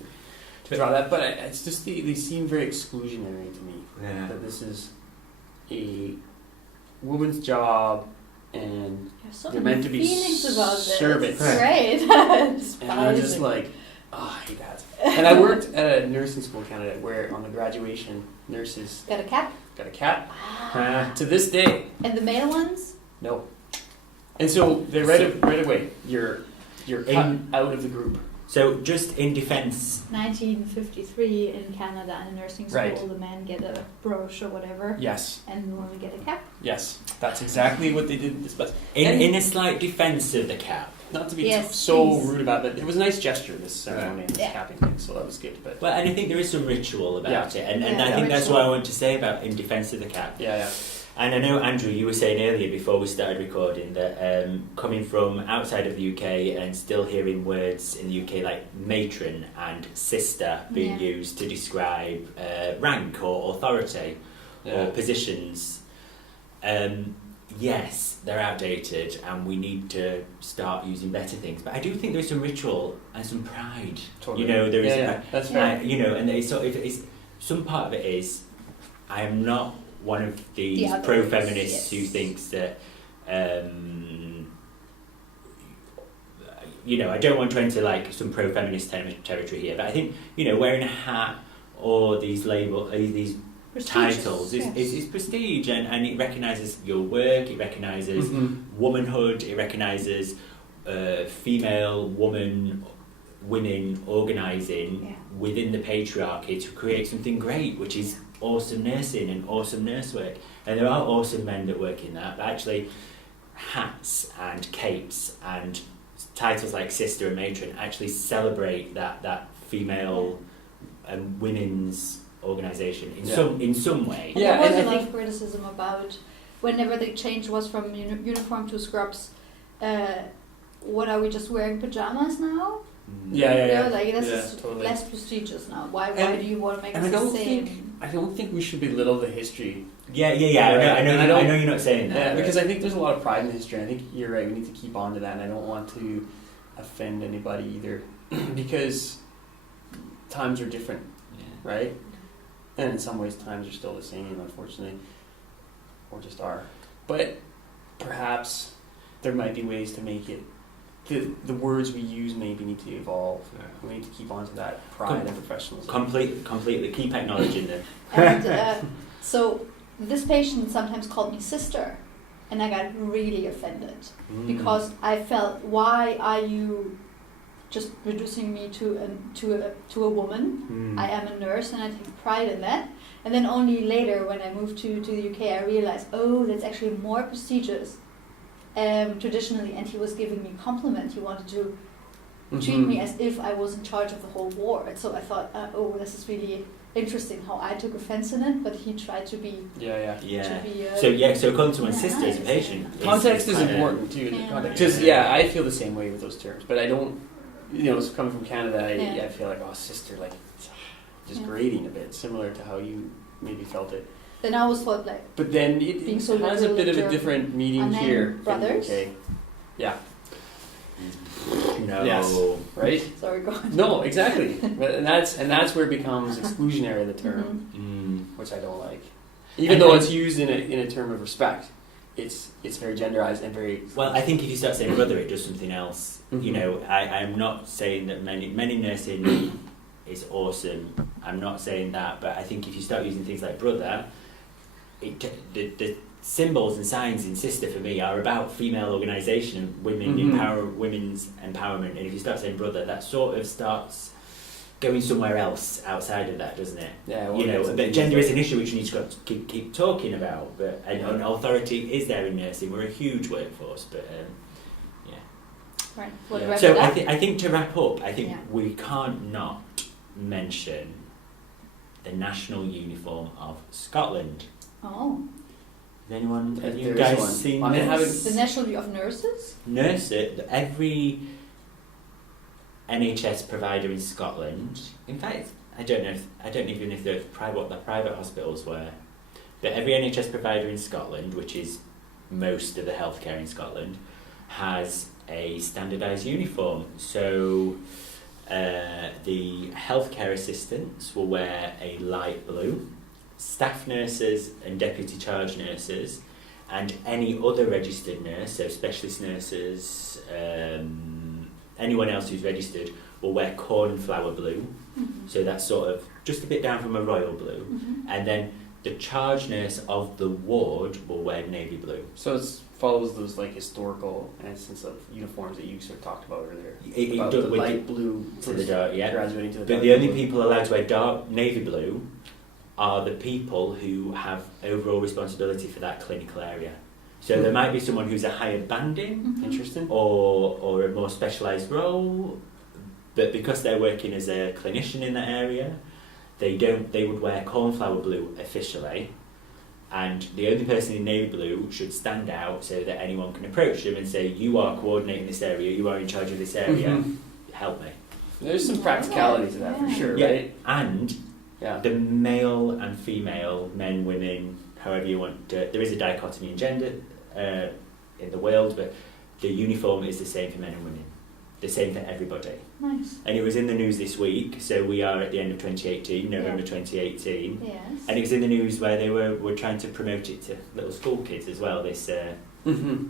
to draw that. But it's just they seem very exclusionary to me. Yeah. That this is a woman's job, and There's so they're many meant to be feelings about this. servants. It's great. And I'm just like, oh, I hate that. And I worked at a nursing school in Canada where on the graduation, nurses Got a cap? got a cat. To this day, And the male ones? no. And so they right away, you're cut out of the group. So just in defence, 1953 in Canada in a nursing school, Right. the men get a brooch or whatever, Yes, and the women get a cap. yes, that's exactly what they did. But in a slight defence of the cap. not to be Yes, so please. rude about it, it was a nice gesture, this ceremony and this Yeah. capping thing, so that was good. But Well, and I think there is some ritual about it, and Yeah, I think that's ritual. what I want to say about in defence of the cap. yeah. And I know, Andrew, you were saying earlier before we started recording that coming from outside of the UK and still hearing words in the UK like matron and sister being Yeah. used to describe rank or authority or positions, yes, they're outdated and we need to start using better things. But I do think there's some ritual and some pride. Totally. You know, there is, That's fair. you know, and it's sort of, it's, some part of it is, I am not one of these others, pro-feminists yes. who thinks that, you know, I don't want to enter like some pro-feminist territory here, but I think, you know, wearing a hat or these these Prestigious, titles yes. is prestige, and it recognises your work, it recognises womanhood, it recognises female women organising within the patriarchy to create something great, which is awesome nursing and awesome nurse work. And there are awesome men that work in that, but actually hats and capes and titles like sister and matron actually celebrate that female and women's organisation in some way. And there was a lot of criticism about whenever the change was from uniform to scrubs. What are we just wearing pajamas now? Yeah. You know, like this is totally. less prestigious now. Why And- do you want to make it And the I same? don't think we should belittle the history. Yeah. Right. I know you're not saying that. Yeah, but- because I think there's a lot of pride in history. And I think you're right. We need to keep on to that, and I don't want to offend anybody either, because times are different, right? And in some ways, times are still the same, unfortunately, or just are. But perhaps there might be ways to make it. The words we use maybe need to evolve. We need to keep on to that pride and professionalism. Completely. Keep acknowledging them. And so this patient sometimes called me sister, and I got really offended because I felt, why are you just reducing me to a woman? I am a nurse and I take pride in that. And then only later, when I moved to the UK, I realized, oh, that's actually more prestigious traditionally. And he was giving me a compliment. He wanted to treat me as if I was in charge of the whole ward. So I thought, oh, this is really interesting how I took offense in it, but he tried to be Yeah. to be So according to my sister as a patient, Context is kind of- important too. Yeah. Context. Just I feel the same way with those terms, but I don't. Coming from Canada, I feel like sister, like it's just grating a bit, similar to how you maybe felt it. Then I always thought like. But then it Being so has a liberal bit of a and different meaning and then here. brothers? Okay. Yeah. No. Yes. Right. Sorry, go on. No, exactly. and that's where it becomes exclusionary, the term, Mm. which I don't like. Even though it's used in a term of respect, it's very genderized and very. Well, I think if you start saying brother, it does something else. Mhm. You know, I'm not saying that many nursing is awesome. I'm not saying that, but I think if you start using things like brother, the symbols and signs in sister for me are about female organisation and women's empowerment. And if you start saying brother, that sort of starts going somewhere else outside of that, doesn't it? Yeah. You know, but gender is an issue which we need to keep talking about. But and authority is there in nursing. We're a huge workforce, but yeah. Right. Well, Yeah. wrap So it up. I think to wrap up, I think Yeah. we can't not mention the national uniform of Scotland. Oh, Has anyone, have you There is guys one. seen I mean, this? the National of Nurses. Every NHS provider in Scotland, in fact, I don't even know if they're what the private hospitals were, but every NHS provider in Scotland, which is most of the healthcare in Scotland, has a standardised uniform. So the healthcare assistants will wear a light blue, staff nurses and deputy charge nurses, and any other registered nurse, so specialist nurses, anyone else who's registered, will wear cornflower blue. Mm-hmm. So that's sort of just a bit down from a royal blue. Mm-hmm. And then the charge nurse of the ward will wear navy blue. So it follows those like historical instance of uniforms that you sort of talked about earlier. It About does the with light blue to the dark, yeah. graduating to the But dark the only blue. people allowed to wear dark navy blue are the people who have overall responsibility for that clinical area. So there might be someone who's a higher banding Mm-hmm. Interesting. or a more specialised role, but because they're working as a clinician in that area, they would wear cornflower blue officially, and the only person in navy blue should stand out so that anyone can approach them and say, you are coordinating this area, you are in charge of this area, Mhm. help me. There's some practicality to that for Yeah. sure, Yeah. right? And Yeah. the male and female, men, women, however you want to, there is a dichotomy in gender in the world, but the uniform is the same for men and women, the same for everybody. Nice. And it was in the news this week, so we are at the end of 2018, November Yeah. 2018, Yes. and it was in the news where they were trying to promote it to little school kids as well. This Mm-hmm.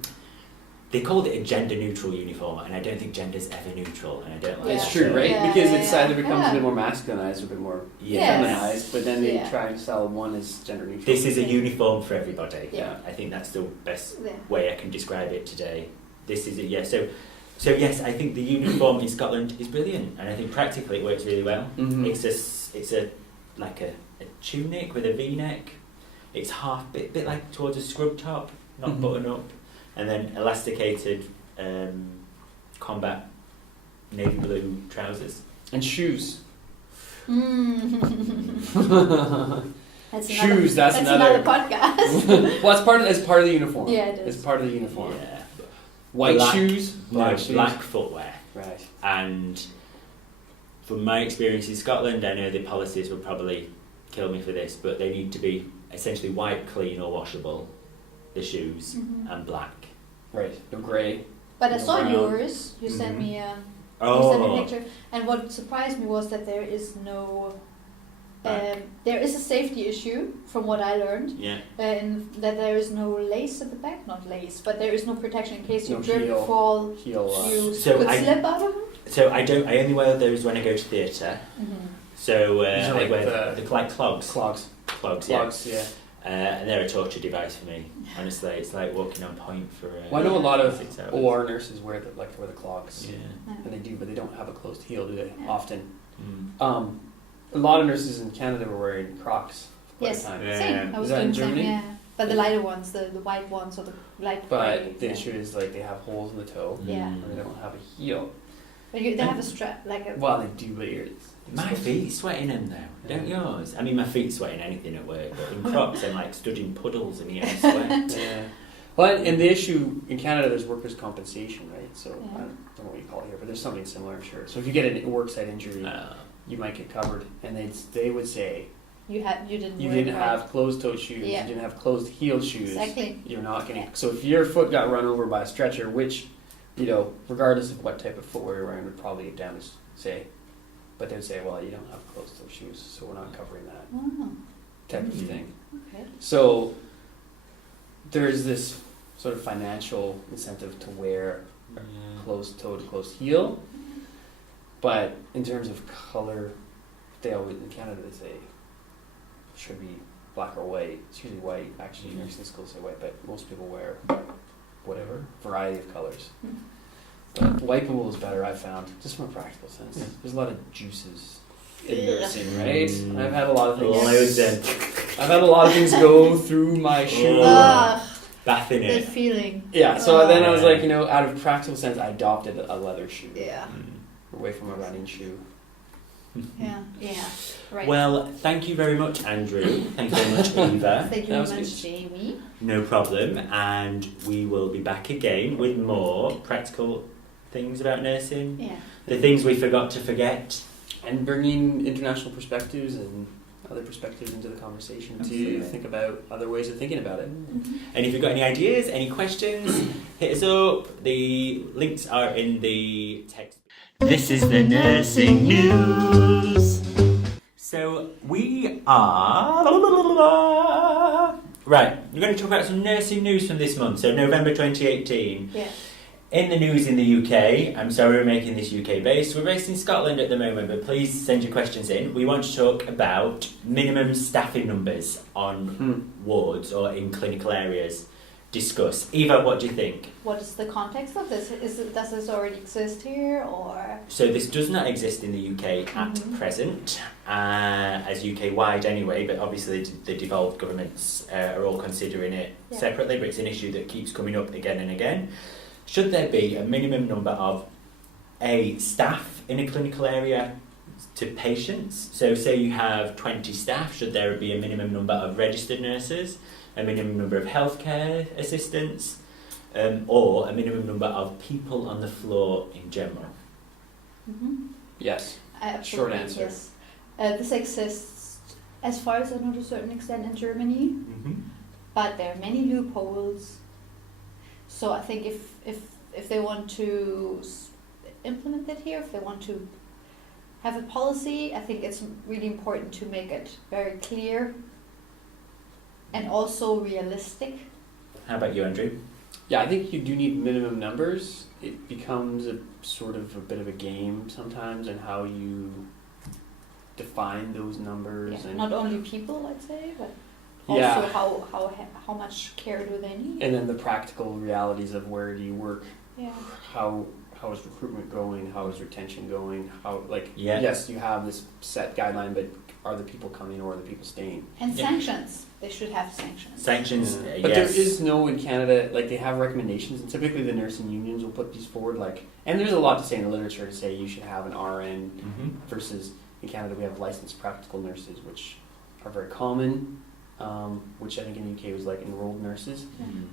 they called it a gender neutral uniform, and I don't think gender's ever neutral, and I don't like It's that. true, right? Yeah, Because yeah, it's yeah. either becomes Yeah. a bit more masculinized or a bit more Yeah. feminized, but then they Yeah. try and sell one as gender neutral. This is a Yeah. uniform for everybody. Yeah. I think that's the best Yeah. way I can describe it today. This is it, yeah. So yes, I think the uniform in Scotland is brilliant, and I think practically it works really well. Mhm. It's a like a tunic with a V-neck. It's half bit like towards a scrub top, not Mhm. button up, and then elasticated combat navy blue trousers. And shoes. Mm. That's Shoes, that's another another- podcast. Well, it's part of the uniform. Yeah, it is. It's part of the uniform. Yeah. White Black- shoes. Black No, shoes. black footwear. Right. And from my experience in Scotland, I know the policies will probably kill me for this, but they need to be essentially white, clean or washable, the shoes, Mhm. and black. Right. No grey. But I No saw brown. yours. You sent Mhm. me a Oh, picture, and what surprised me was that there is no. Back. There is a safety issue, from what I learned, yeah. in that there is no lace at the back, not lace, but there is no protection in case you No trip, heel. fall, Heel. you So could I- slip out of them. So I only wear those when I go to theatre. Mm-hmm. So These are I like wear the- like clogs. Clogs. Clogs, Clogs. Yeah. And they're a torture device for me. Honestly, it's like walking on point for. Well, I know a lot of 6 hours. OR nurses wear the clogs, Yeah. and they do, but they don't have a closed heel, do they? Yeah. Often. Mm. A lot of nurses in Canada were wearing Crocs for Yes, quite a time. Yeah. same. I was Is that doing in the same. Germany? Yeah, but the lighter ones, the white ones, or the light But grey. the yeah. issue is like they have holes in the toe, Yeah. and they don't have a heel. But they have a strap, like a. Well, they do, but My feet sweating in though, don't yours? I mean, my feet sweating anything at work, but in Crocs I'm like stood in puddles and eating sweat. Yeah. Well, and the issue in Canada, there's workers' compensation, right? So Yeah. I don't know what you call it here, but there's something similar, I'm sure. So if you get a worksite injury, Uh, you might get covered, and they would say you didn't have closed-toed shoes, Yeah. you didn't have closed-heeled shoes. Exactly. You're not getting. So if your foot got run over by a stretcher, which, regardless of what type of footwear you're wearing, would probably get damaged, say. But they'd say, well, you don't have closed-toed shoes, so we're not covering that Oh, type of thing. okay. So there's this sort of financial incentive to wear closed-toed, closed-heel. But in terms of color, they always, in Canada, they say should be black or white. It's usually white. Actually, nursing schools say white, but most people wear whatever variety of colors. But wipeable is better, I've found, just from a practical sense. There's a lot of juices in nursing, right? I've had a lot of things. I've had a lot of things go through my shoe. Bathing The it. feeling. Yeah. So then I was like, out of practical sense, I adopted a leather shoe. Yeah. Away from a running shoe. Yeah. Right. Well, thank you very much, Andrew. Thank you very much, Eva. Thank you very much, Jamie. No problem. And we will be back again with more practical things about nursing. Yeah. The things we forgot to forget. And bringing international perspectives and other perspectives into the conversation to think about other ways of thinking about it. And if you've got any ideas, any questions, hit us up. The links are in the text. This is the nursing news. So we are... Right, we're going to talk about some nursing news from this month, so November 2018. Yeah. In the news in the UK, I'm sorry we're making this UK based. We're based in Scotland at the moment, but please send your questions in. We want to talk about minimum staffing numbers on wards or in clinical areas. Discuss. Eva, what do you think? What is the context of this? Does this already exist here, or? So this does not exist in the UK at present, as UK-wide anyway, but obviously the devolved governments are all considering it separately, but it's an issue that keeps coming up again and again. Should there be a minimum number of staff in a clinical area to patients? So say you have 20 staff, should there be a minimum number of registered nurses, a minimum number of healthcare assistants, or a minimum number of people on the floor in general? Yes. Short answer. Yes. This exists, as far as I know, to a certain extent in Germany, but there are many loopholes. So I think if they want to implement it here, if they want to have a policy, I think it's really important to make it very clear and also realistic. How about you, Andrew? Yeah, I think you do need minimum numbers. It becomes a sort of a bit of a game sometimes in how you define those numbers. Yeah, and not only people, I'd say, but also how much care do they need? And then the practical realities of where do you work? Yeah. How is recruitment going? How is retention going? Yes, you have this set guideline, but are the people coming or are the people staying? And sanctions. They should have sanctions. Sanctions, But yes. there is no, in Canada, they have recommendations, and typically the nursing unions will put these forward, and there's a lot to say in the literature to say you should have an RN versus, in Canada we have licensed practical nurses, which are very common, which I think in the UK was enrolled nurses,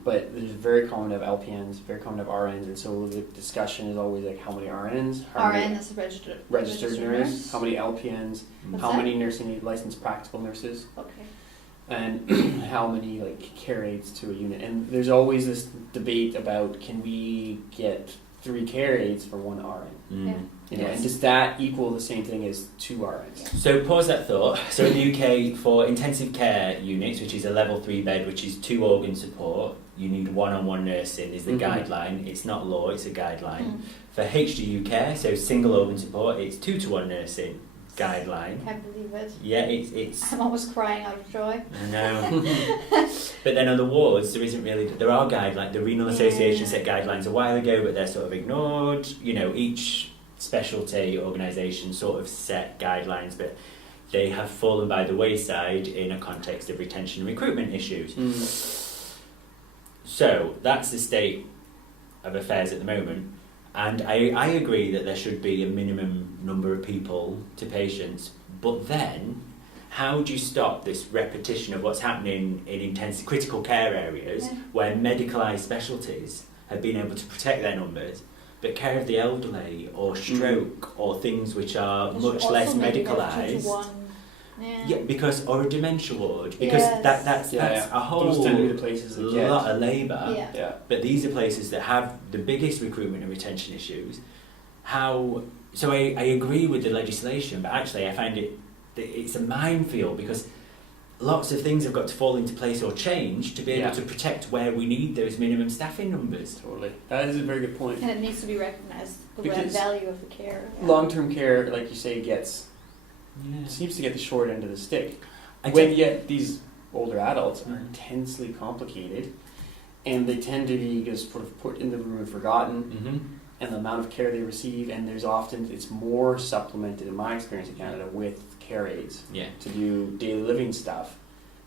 but it's very common to have LPNs, very common to have RNs, and so the discussion is always how many RNs, RN is a registered nurse, how many LPNs, What's how that? many nursing licensed practical nurses, Okay. and how many care aides to a unit. And there's always this debate about can we get 3 care aides for 1 RN? And does that equal the same thing as 2 RNs? So pause that thought. So in the UK, for intensive care units, which is a level 3 bed, which is 2 organ support, you need one-on-one nursing is the guideline. It's not law, it's a guideline. For HDU care, so single organ support, it's 2-to-1 nursing guideline. Can't believe it. Yeah, it's I'm almost crying out of joy. I know. But then on the wards, there are guidelines. The Renal Association set guidelines a while ago, but they're sort of ignored. Each specialty organisation sort of set guidelines, but they have fallen by the wayside in a context of retention and recruitment issues. So that's the state of affairs at the moment. And I agree that there should be a minimum number of people to patients, but then how do you stop this repetition of what's happening in intensive critical care areas where medicalised specialties have been able to protect their numbers, but care of the elderly or stroke or things which are much less medicalised Yeah, because or a dementia ward, because that's a whole Those tend to be the places that lot of labour. Yeah. But these are places that have the biggest recruitment and retention issues. So I agree with the legislation, but actually I find it's a minefield because lots of things have got to fall into place or change to be able to protect where we need those minimum staffing numbers. Totally. That is a very good point. And it needs to be recognised, the Because value of the care. Long-term care, like you say, seems to get the short end of the stick. When yet these older adults are intensely complicated, and they tend to be just sort of put in the room and forgotten, and the amount of care they receive, and it's more supplemented in my experience in Canada with care aides to do daily living stuff,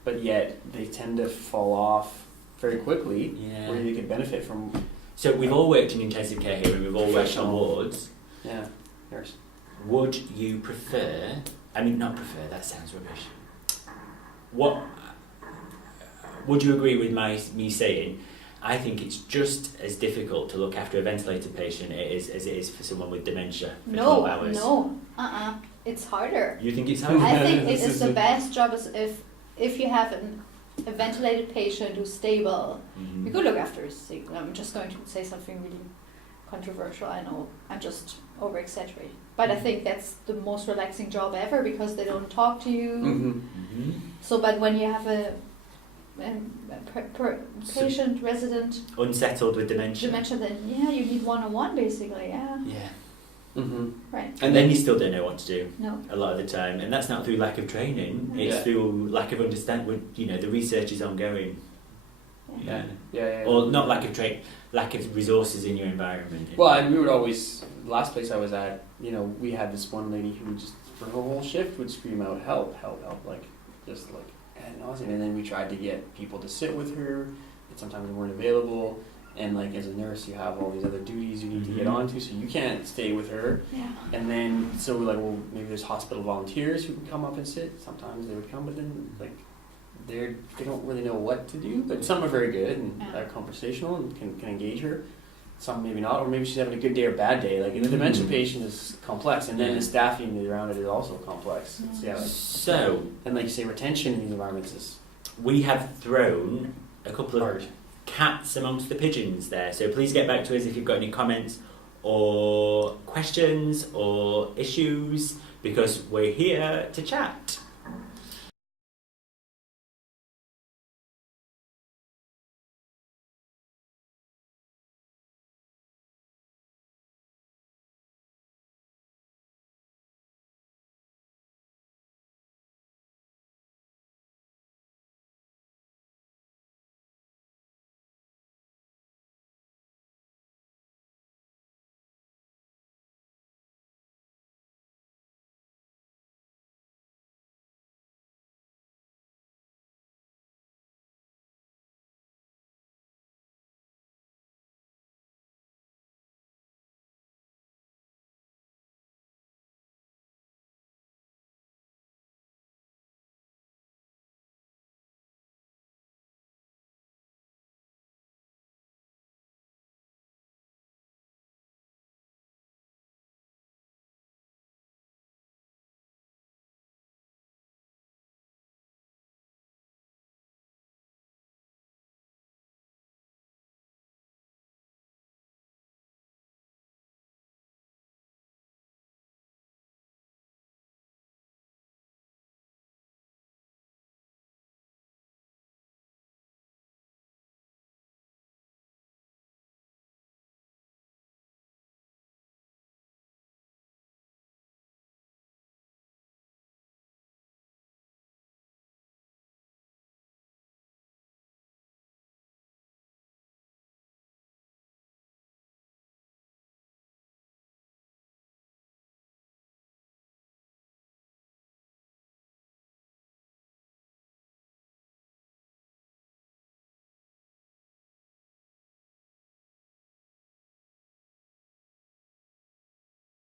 but yet they tend to fall off very quickly where you could benefit from. So we've all worked in intensive care here and we've all worked on wards. Yeah, nurse. Would you prefer, not prefer, that sounds rubbish. What would you agree with me saying, I think it's just as difficult to look after a ventilated patient as it is for someone with dementia for 12 hours? No, it's harder. You think it's harder? I think it is the best job is if you have a ventilated patient who's stable, you could look after his sick. I'm just going to say something really controversial, I know, I'm just over-exaggerating. But I think that's the most relaxing job ever because they don't talk to you. So, but when you have a patient, resident unsettled with dementia, then you need one-on-one basically, right. And then you still don't know what to do. No. A lot of the time, and that's not through lack of training. It's through lack of understanding. The research is ongoing. Or not lack of resources in your environment. Well, and we would always. Last place I was at, we had this one lady who just for her whole shift would scream out, "Help! Help! Help!" Ad nauseam. And then we tried to get people to sit with her, but sometimes they weren't available. And as a nurse, you have all these other duties you need to get onto, so you can't stay with her. Yeah. And then so we're like, well, maybe there's hospital volunteers who can come up and sit. Sometimes they would come, but then they don't really know what to do. But some are very good and are conversational and can engage her. Some maybe not, or maybe she's having a good day or bad day. The dementia patient is complex, and then the staffing around it is also complex. So, and like you say, retention in these environments is. We have thrown a couple of cats amongst the pigeons there. So please get back to us if you've got any comments or questions or issues, because we're here to chat.